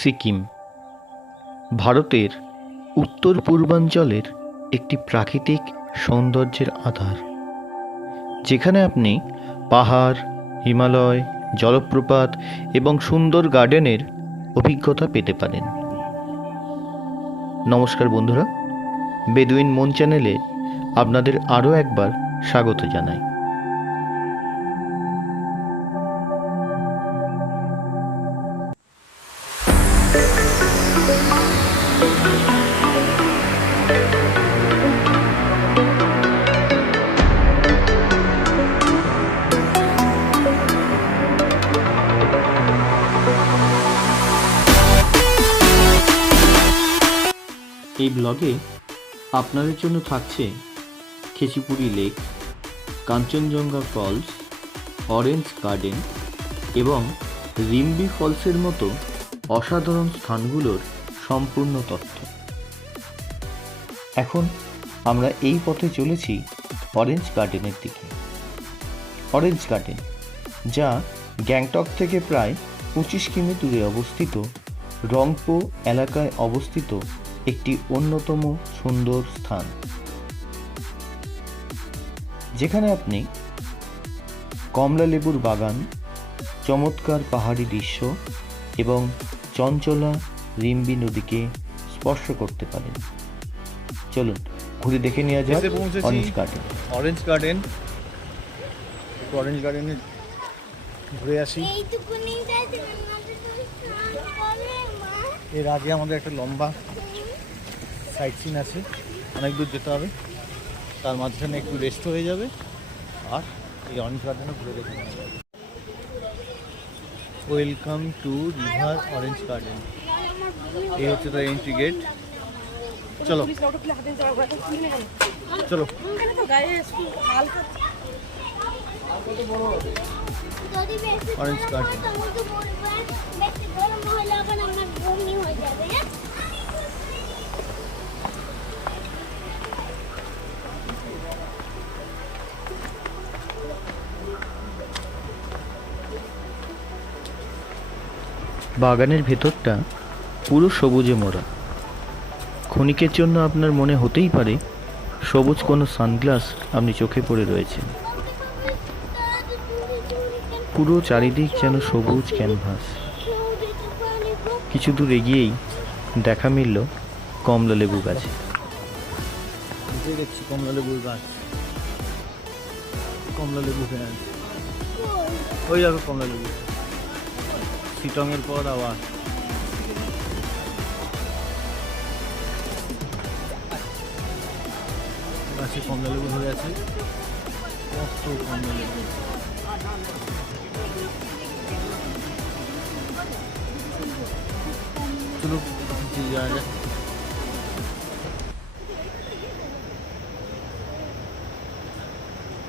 সিকিম, ভারতের উত্তর পূর্বাঞ্চলের একটি প্রাকৃতিক সৌন্দর্যের আধার, যেখানে আপনি পাহাড়, হিমালয়, জলপ্রপাত এবং সুন্দর গার্ডেনের অভিজ্ঞতা পেতে পারেন। নমস্কার বন্ধুরা, বেদুইন মন চ্যানেলে আপনাদের আরও একবার স্বাগত জানাই। এই ব্লগে আপনাদের জন্য থাকছে Khecheopalri lake, Kanchenjunga falls orange garden এবং রিম্বি ফলসের মতো অসাধারণ স্থানগুলোর সম্পূর্ণ তথ্য। এখন আমরা এই পথে চলেছি অরেঞ্জ গার্ডেনের দিকে। অরেঞ্জ গার্ডেন যা গ্যাংটক থেকে প্রায় পঁচিশ কিমি দূরে অবস্থিত রংপো এলাকায় অবস্থিত একটি অন্যতম সুন্দর স্থান। যেখানে আপনি কমলা লেবুর বাগান চমৎকার পাহাড়ি দৃশ্য এবং চঞ্চলা রিম্বি নদীকে স্পর্শ করতে পারেন। চলুন ঘুরে দেখে নেওয়া যাক orange garden orange garden orange গার্ডেনে ঘুরে আসি। এর আগে আমাদের একটা লম্বা সাইট সিন আছে। অনেক দূর যেতে হবে। তার মাঝখানে একটু রেস্ট হয়ে যাবে। আর এই অরেঞ্জ গার্ডেনে ঘুরে দেখে welcome to river orange garden এই হচ্ছে তার এন্ট্রি গেট চলো। চলো। যদি বেশি বাগানের ভেতরটা পুরো সবুজে মোড়া। ক্ষণিকের জন্য আপনার মনে হতেই পারে, সবুজ কোনো সানগ্লাস আপনি চোখে পড়ে রয়েছেন। পুরো চারিদিক যেন সবুজ ক্যানভাস। কিছু দূর এগিয়েই দেখা মিলল কমলা লেবু গাছে। কমলা লেবুর গাছ। কমলা লেবু হয়ে ওই যাবে কমলা লেবু। সিটংয়ের পর আবার। গাছে কমলা লেবু ধরে আছে। কত কমলা লেবু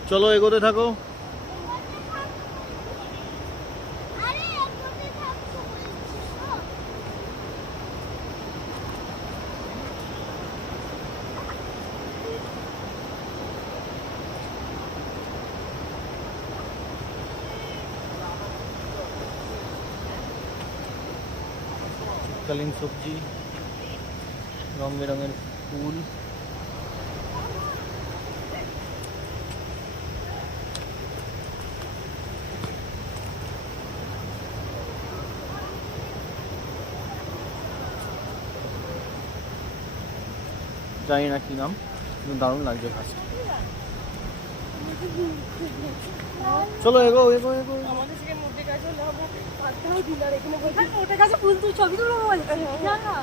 চলো এগোতে থাকো। শীতকালীন সবজি রং বেরঙের ফুল। জানি না কি নাম, কিন্তু দারুণ লাগছে ঘাসটা চলো এগো এগো এগো আমাদের থেকে মোটে গাছে এখানে বলছি ফুল তুই ছবি তুলো না না।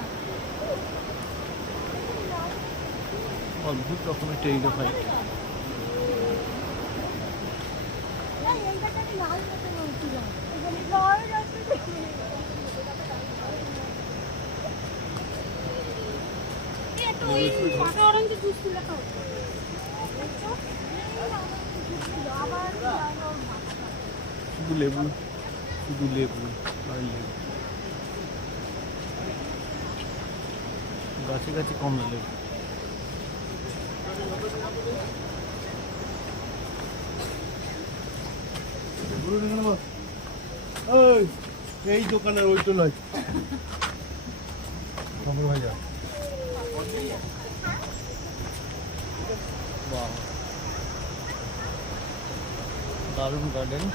অদ্ভুত রকমের আবার শুধু লেবু। শুধু লেবু আর লেবু। গাছে গাছে কমলা লেবু। এই দোকানের ওইটা নয় বাহ। দারুণ গার্ডেন অরেঞ্জ গার্ডেন আমরা গার্ডেন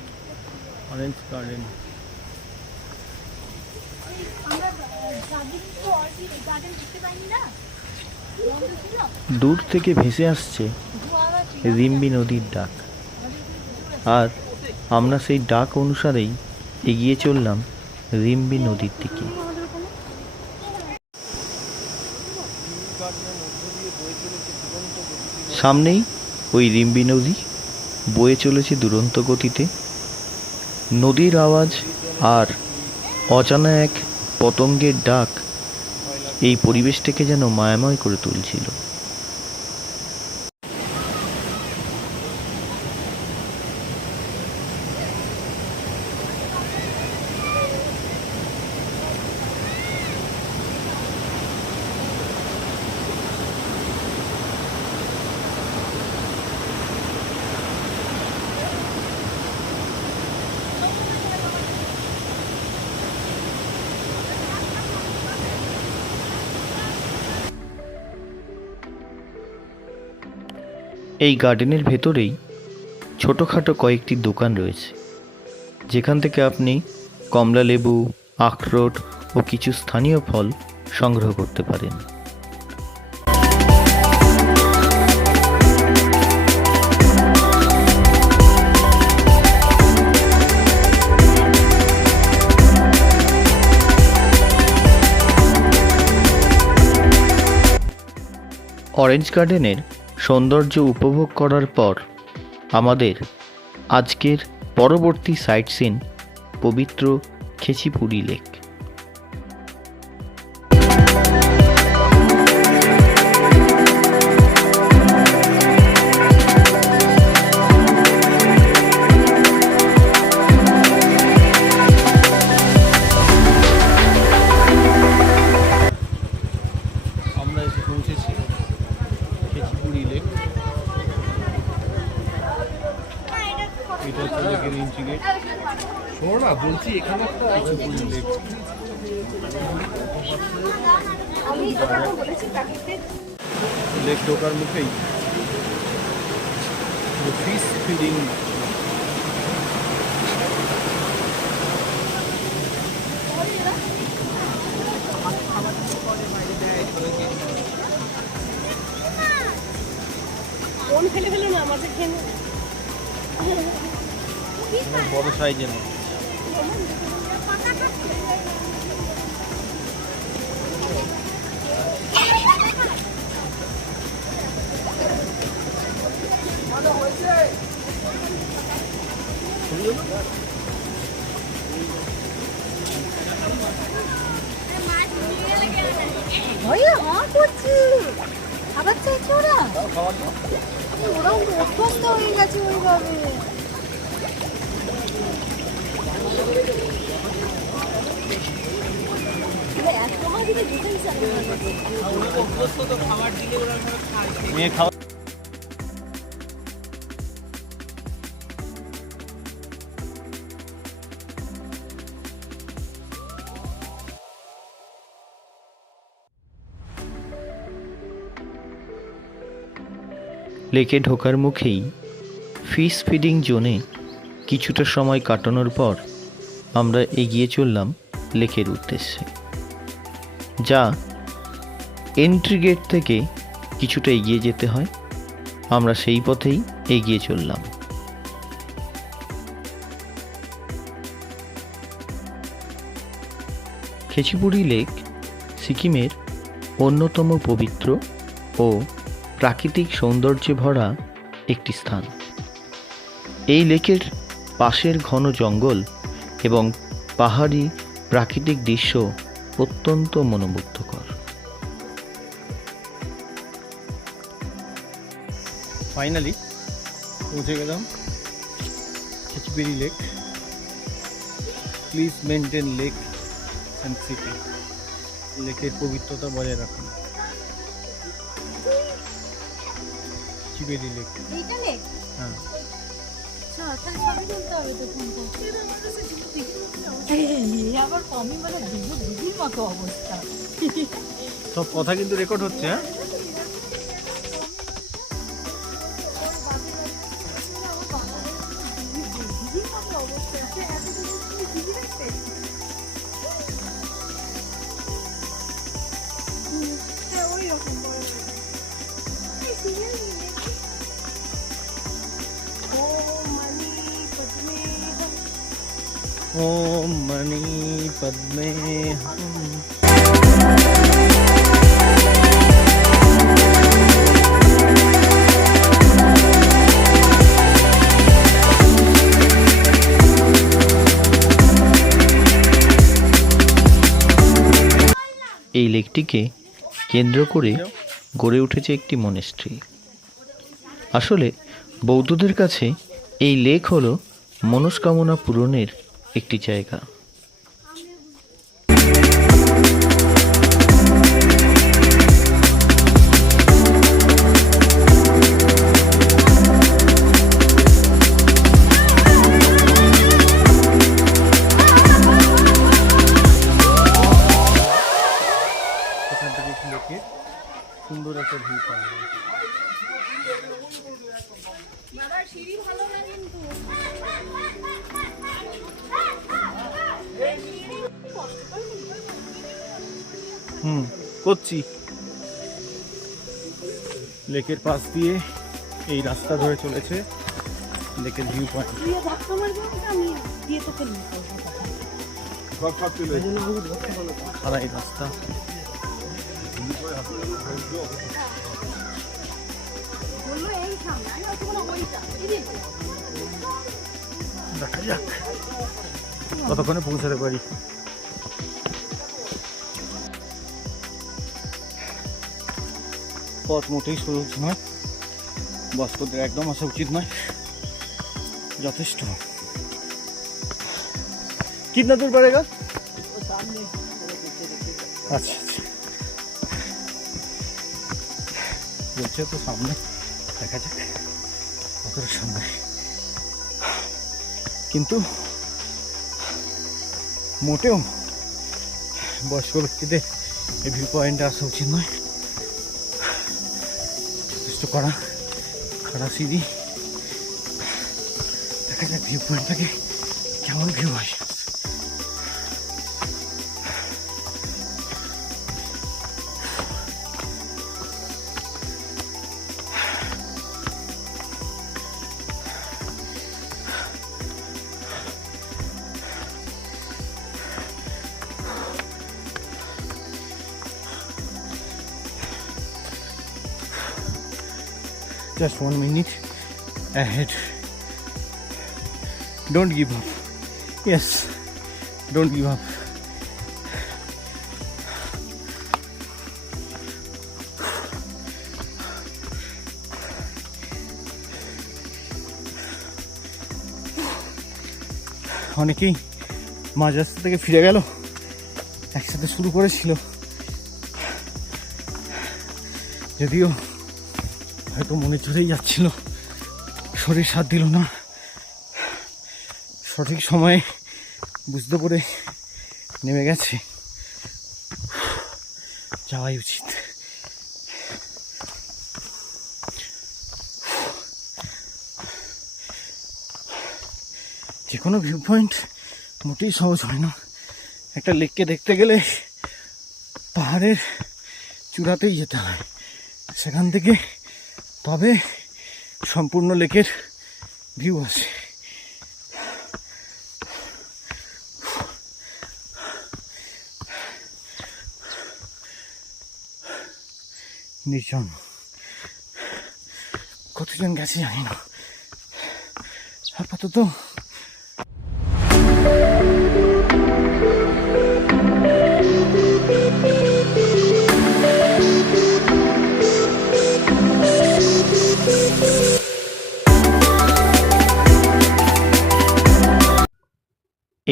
তো গার্ডেন দেখতে পাইনি না বন্ধ ছিল দূর থেকে ভেসে আসছে রিম্বি নদীর ডাক। আর আমরা সেই ডাক অনুসারেই এগিয়ে চললাম রিম্বি নদীর দিকে। সামনেই ওই রিম্বি নদী বয়ে চলেছে দুরন্ত গতিতে। নদীর আওয়াজ আর অজানা এক পতঙ্গের ডাক এই পরিবেশটাকে যেন মায়াময় করে তুলছিল। এই গার্ডেনের ভেতরেই ছোটোখাটো কয়েকটি দোকান রয়েছে। যেখান থেকে আপনি কমলা লেবু, আখরোট ও কিছু স্থানীয় ফল সংগ্রহ করতে পারেন। অরেঞ্জ গার্ডেনের সৌন্দর্য উপভোগ করার পর আমাদের আজকের পরবর্তী সাইট সিন পবিত্র খেচিপুরি লেক। বড় সাইজের লেকে ঢোকার মুখেই ফিশ ফিডিং জোনে কিছুটা সময় কাটানোর পর আমরা এগিয়ে চললাম লেকের উদ্দেশ্যে। যা এন্ট্রি গেট থেকে কিছুটা এগিয়ে যেতে হয়। আমরা সেই পথেই এগিয়ে চললাম। খেচিপুরি লেক সিকিমের অন্যতম পবিত্র ও প্রাকৃতিক সৌন্দর্যে ভরা একটি স্থান। এই লেকের পাশের ঘন জঙ্গল এবং পাহাড়ি প্রাকৃতিক দৃশ্য অত্যন্ত মনোমুগ্ধকর। ফাইনালি পৌঁছে গেলাম Khecheopalri lake please maintain lake and city লেকের পবিত্রতা বজায় রাখুন। খিচবেরি লেক হ্যাঁ। কথা কিন্তু রেকর্ড হচ্ছে হ্যাঁ মণি পদ্মে এই লেকটিকে কেন্দ্র করে গড়ে উঠেছে একটি মনেস্ট্রি আসলে বৌদ্ধদের কাছে এই লেক হলো মনস্কামনা পূরণের একটি জায়গা। লেকের পাশ দিয়ে এই রাস্তা ধরে চলেছে লেকের ভিউ পয়েন্ট। সারা এই রাস্তা। দেখা যাক। কতক্ষণে পৌঁছাতে পারি? পথ মোটেই সহজ নয়। বস্কদের একদম আসা উচিত নয়। যথেষ্ট। কিতনা দূর পড়েগা আচ্ছা আচ্ছা। বলছে তো সামনে। দেখা যাক। কতটা সামনে। কিন্তু মোটেও বয়স্ক ব্যক্তিদের এই ভিউ পয়েন্টে আসা উচিত নয়। যথেষ্ট করা খারাপ সিঁড়ি। দেখা যাক ভিউ পয়েন্ট থেকে কেমন ভিউ হয়। Just one minute ahead don't give up yes don't give up অনেকেই মাঝ রাস্তা থেকে ফিরে গেল একসাথে শুরু করেছিল যদিও হয়তো মনে চড়েই যাচ্ছিল। শরীর সাথ দিল না। সঠিক সময়ে বুঝতে করে নেমে গেছে। যাওয়াই উচিত। যে কোনো ভিউ পয়েন্ট মোটেই সহজ হয় না। একটা লেককে দেখতে গেলে পাহাড়ের চূড়াতেই যেতে হয়। সেখান থেকে তবে সম্পূর্ণ লেকের ভিউ আছে। নির্জন। কতজন গেছে জানি না। আপাতত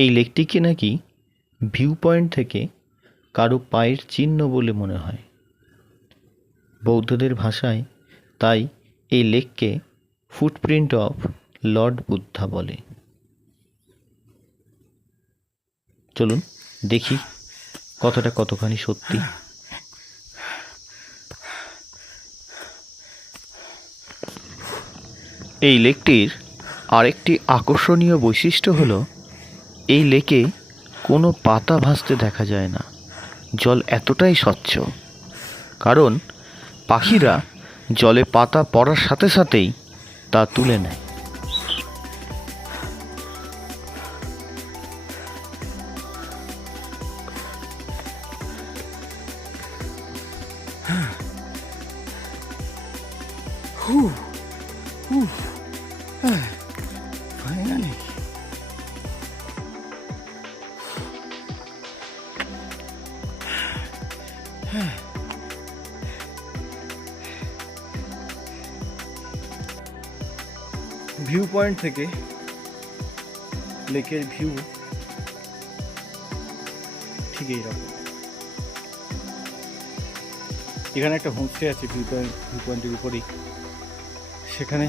এই লেকটিকে নাকি ভিউ পয়েন্ট থেকে কারও পায়ের চিহ্ন বলে মনে হয়। বৌদ্ধদের ভাষায় তাই এই লেককে ফুটপ্রিন্ট অফ লর্ড বুদ্ধা বলে। চলুন দেখি কথাটা কতখানি সত্যি। এই লেকটির আরেকটি আকর্ষণীয় বৈশিষ্ট্য হলো এই লেকে কোনো পাতা ভাসতে দেখা যায় না। জল এতটাই স্বচ্ছ। কারণ পাখিরা জলে পাতা পড়ার সাথে সাথেই তা তুলে নেয়। ভিউ পয়েন্ট থেকে লেকের ভিউ ঠিক এইরকম এখানে একটা হোমস্টে আছে ভিউ পয়েন্ট, ভিউ পয়েন্টের উপরেই। সেখানে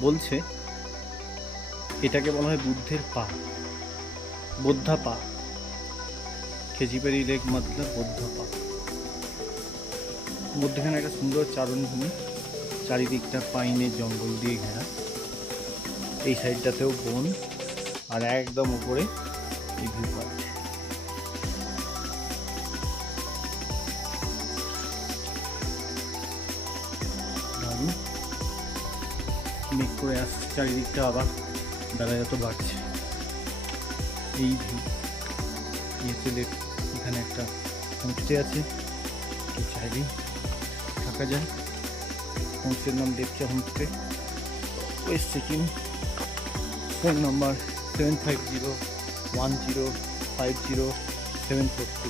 বলছে, এটাকে বলা হয় বুদ্ধের পা, বোদ্ধা পা। খেজিপেরি লেক মতলব বোদ্ধা পা। মধ্যখানে একটা সুন্দর চারণভূমি, চারিদিকটা পাইনের জঙ্গল দিয়ে ঘেরা। এই সাইডটাতেও বন, আর একদম উপরে এই দারুণ। করে আসছে চারিদিকটা আবার, বেলা যত বাড়ছে। এই ভিউ। এখানে একটা হোমস্টে আছে। চাইলেই থাকা যায়। হোমস্টের নাম Debcha homestay west Sikkim. Phone number seven five zero one zero five zero seven four two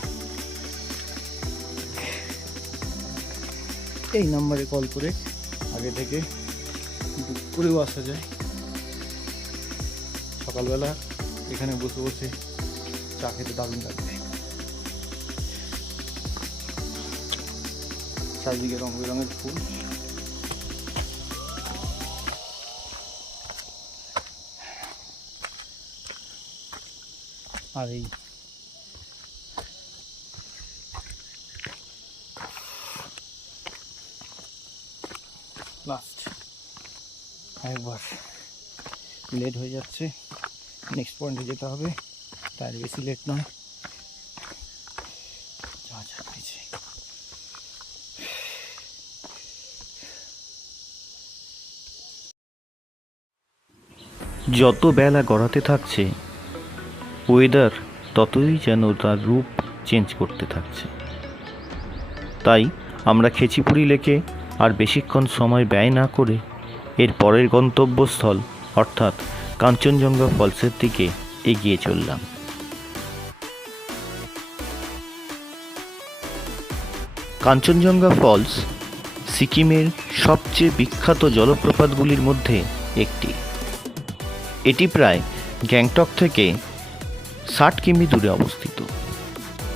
এই নাম্বারে কল করে আগে থেকে বুক করেও আসা যায়। সকালবেলা এখানে বসে বসে চা খেতে দারুণ লাগবে চারিদিকে রং বেরঙের ফুল। আর এই লাস্ট একবার লেট হয়ে যাচ্ছে। নেক্সট পয়েন্টে যেতে হবে। তার বেশি লেট নয়। যা যা পেয়েছি। যত বেলা গড়াতে থাকছে ওয়েদার ততই যেন তার রূপ চেঞ্জ করতে থাকছে। তাই আমরা খেচিপুরি লেকে আর বেশিক্ষণ সময় ব্যয় না করে এর পরের গন্তব্যস্থল, অর্থাৎ কাঞ্চনজঙ্ঘা ফলসের দিকে এগিয়ে চললাম। কাঞ্চনজঙ্ঘা ফলস সিকিমের সবচেয়ে বিখ্যাত জলপ্রপাতগুলির মধ্যে একটি। এটি প্রায় গ্যাংটক থেকে ষাট কিমি দূরে অবস্থিত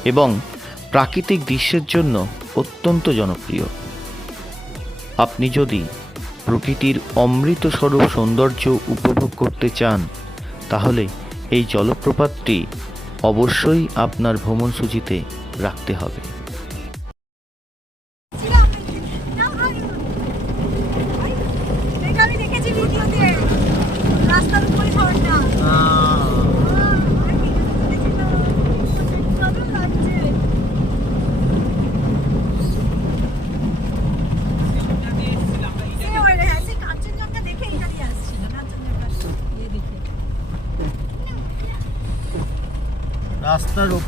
এবং প্রাকৃতিক দৃশ্যের জন্য অত্যন্ত জনপ্রিয়। আপনি যদি প্রকৃতির অমৃত স্বরূপ সৌন্দর্য উপভোগ করতে চান, তাহলে এই জলপ্রপাতটি অবশ্যই আপনার ভ্রমণসূচিতে রাখতে হবে।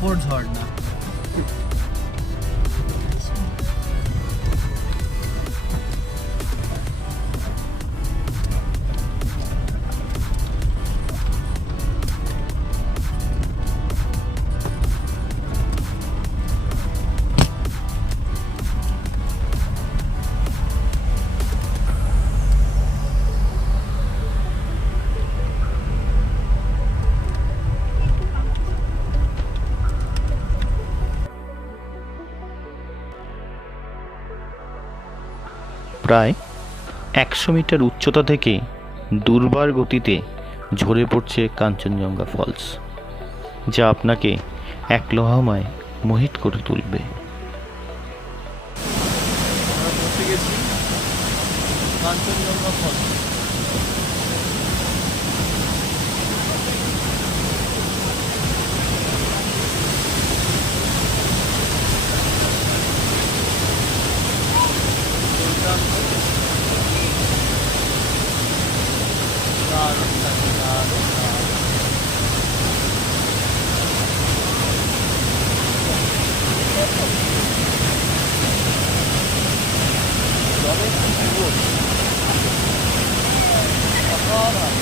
রাস্তার ওপর ঝর্ণা প্রায় একশো মিটার উচ্চতা থেকে দুর্বার গতিতে ঝরে পড়ছে কাঞ্চনজঙ্ঘা ফলস, যা আপনাকে এক লহামায় মোহিত করে তুলবে আমরা পৌঁছে গেছি কাঞ্চনজঙ্ঘা ফল দারুণ লাগে, দারুণ, দারুণ। জলের কি জীবন অসাধারণ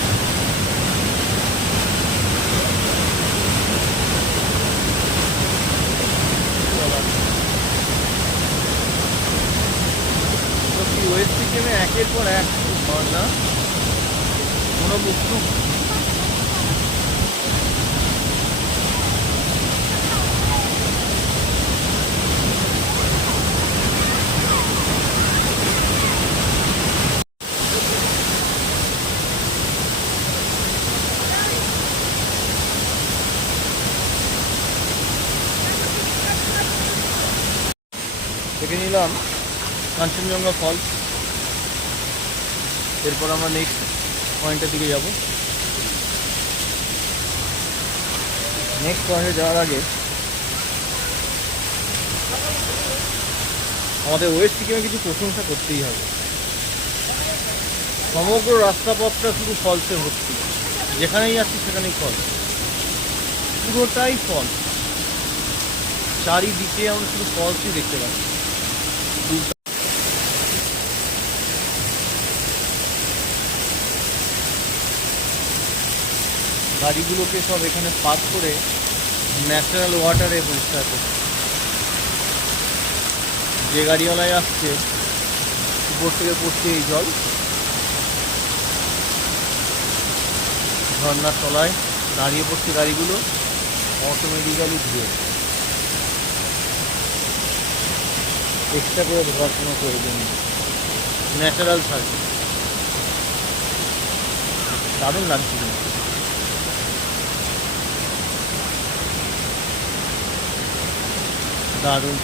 সত্যি ওয়েস্ট সিকিমে একের পর এক ঝর্ণা কোনো মুক্ত দেখে নিলাম। কাঞ্চনজঙ্ঘা ফলস এরপর আমরা নেক্সট পয়েন্টের দিকে যাব। নেক্সট পয়েন্টে যাওয়ার আগে আমাদের ওয়েস্ট সিকিমে কিছু প্রশংসা করতেই হবে। সমগ্র রাস্তাপথটা শুধু ফলসে ভর্তি। যেখানেই যাচ্ছি সেখানেই ফল। পুরোটাই ফল। চারিদিকে আমরা শুধু ফলসই দেখতে পাচ্ছি। গাড়িগুলোকে সব এখানে পার্ক করে ন্যাচারাল ওয়াটারে পরিষ্কার করছে। যে গাড়িওয়ালায় আসছে, উপর থেকে পড়ছে এই জল। ঝর্নার তলায় দাঁড়িয়ে পড়ছে গাড়িগুলো অটোমেটিক্যালি ধুয়ে এক্সট্রা করে ধোয়ার কোনো প্রয়োজন নেই। ন্যাচারাল সার্ভিস দারুণ লাগছে দারুণ।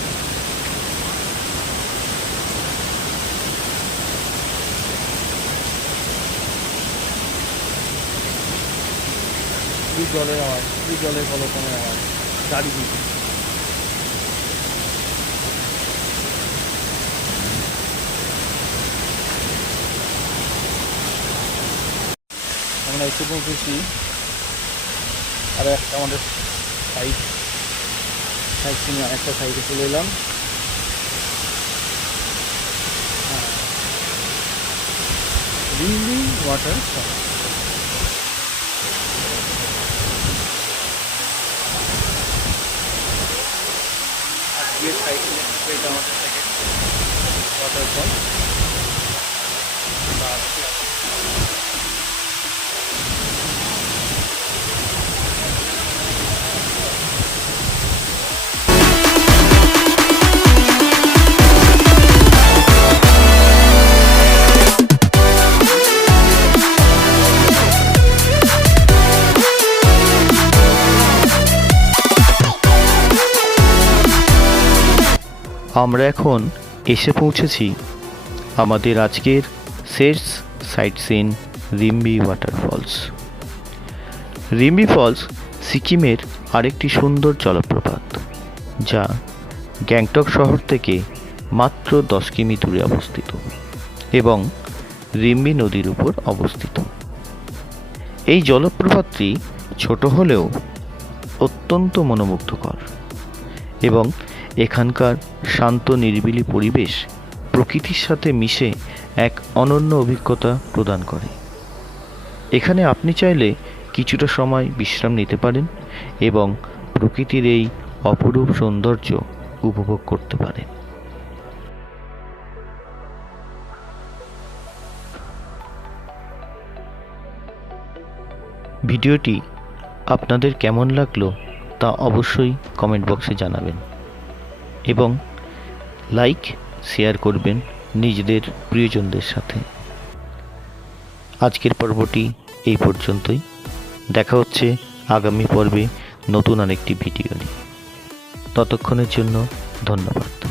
শুধু জলের আওয়াজ শুধু জলের কলকনের আওয়াজ, চারিদিকে। আমরা এসে পৌঁছেছি আরও একটা আমাদের সাইড সাইড সিনে একটা সাইডে চলে এলাম। রিম্বি ওয়াটার ফল সাইড সিনে এটা আমরা এখন এসে পৌঁছেছি আমাদের আজকের শেষ sight seen Rimbi waterfalls Rimbi falls সিকিমের আরেকটি সুন্দর জলপ্রপাত, যা গ্যাংটক শহর থেকে মাত্র দশ কিমি দূরে অবস্থিত এবং রিম্বি নদীর উপর অবস্থিত। এই জলপ্রপাতটি ছোট হলেও অত্যন্ত মনোমুগ্ধকর এবং এখানকার শান্ত, নিরিবিলি পরিবেশ প্রকৃতির সাথে মিশে এক অনন্য অভিজ্ঞতা প্রদান করে। এখানে আপনি চাইলে কিছুটা সময় বিশ্রাম নিতে পারেন এবং প্রকৃতির এই অপরূপ সৌন্দর্য উপভোগ করতে পারেন। ভিডিওটি আপনাদের কেমন লাগল তা অবশ্যই কমেন্ট বক্সে জানাবেন। এবং লাইক শেয়ার করবেন নিজেদের প্রিয়জনদের সাথে। আজকের পর্বটি এই পর্যন্তই। দেখা হচ্ছে আগামী পর্বে নতুন আরেকটি ভিডিও নিয়ে। ততক্ষণের জন্য ধন্যবাদ।